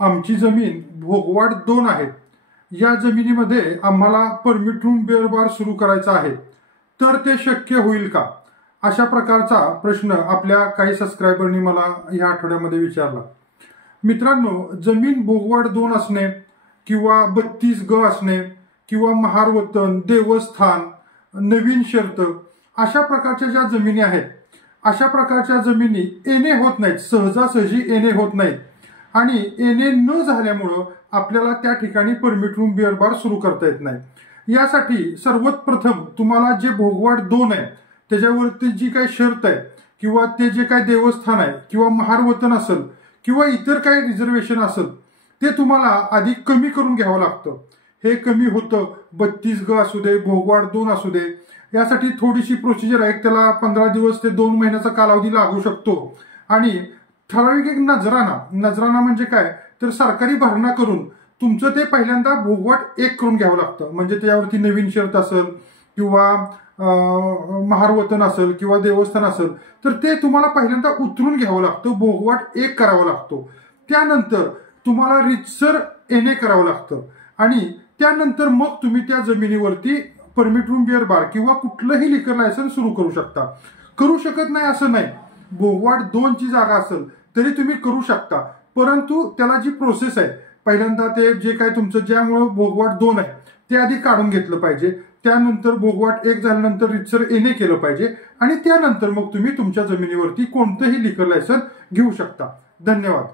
आमची जमीन भोगवाड 2 आहे. या जमिनीमध्ये आम्हाला परमिट रूम बिअर बार सुरू करायचा आहे, तर ते शक्य होईल का? अशा प्रकारचा प्रश्न आपल्या काही सबस्क्रायबरनी मला या आठवड्यामध्ये विचारला. मित्रांनो, जमीन भोगवाड 2 असणे किंवा 32 ग असणे किंवा महारवतन, देवस्थान, नवीन शर्त अशा प्रकारच्या ज्या जमिनी आहेत, अशा प्रकारच्या जमिनी येणे होत नाहीत, सहजासहजी येणे होत नाहीत. आणि येणे न झाल्यामुळं आपल्याला त्या ठिकाणी परमिट रूम बिअर बार सुरू करता येत नाही. यासाठी सर्वात प्रथम तुम्हाला जे भोगवाड 2 आहे त्याच्यावरती जी काही शर्त आहे किंवा ते जे काही देवस्थान आहे किंवा महारवतन असेल किंवा इतर काही रिझर्वेशन असेल ते तुम्हाला आधी कमी करून घ्यावं लागतं. हे कमी होतं 32 ग असू दे, भोगवाड 2 असू दे. यासाठी थोडीशी प्रोसिजर आहे, त्याला 15 दिवस ते 2 महिन्याचा कालावधी लागू शकतो. आणि ठराविक एक नजराना म्हणजे काय तर सरकारी भरणा करून तुमचं ते पहिल्यांदा भोगवाड 1 करून घ्यावं लागतं. म्हणजे त्याच्यावरती नवीन शर्त असेल किंवा महारवतन असेल किंवा देवस्थान असेल तर ते तुम्हाला पहिल्यांदा उतरून घ्यावं लागतं, भोगवाड 1 करावं लागतो. त्यानंतर तुम्हाला रितसर येणे करावं लागतं आणि त्यानंतर मग तुम्ही त्या जमिनीवरती परमिट रूम बिअर बार किंवा कुठलंही लिकर लायसन्स सुरू करू शकता. करू शकत नाही असं नाही, भोगवाड 2 ची जागा असेल तरी तुम्ही करू शकता, परंतु त्याला जी प्रोसेस आहे पहिल्यांदा ते जे काय तुमचं ज्यामुळे भोगवाड 2 आहे ते आधी काढून घेतलं पाहिजे. त्यानंतर भोगवाड 1 झाल्यानंतर रितसर येणे केलं पाहिजे आणि त्यानंतर मग तुम्ही तुमच्या जमिनीवरती कोणतंही लिकर लायसन्स घेऊ शकता. धन्यवाद.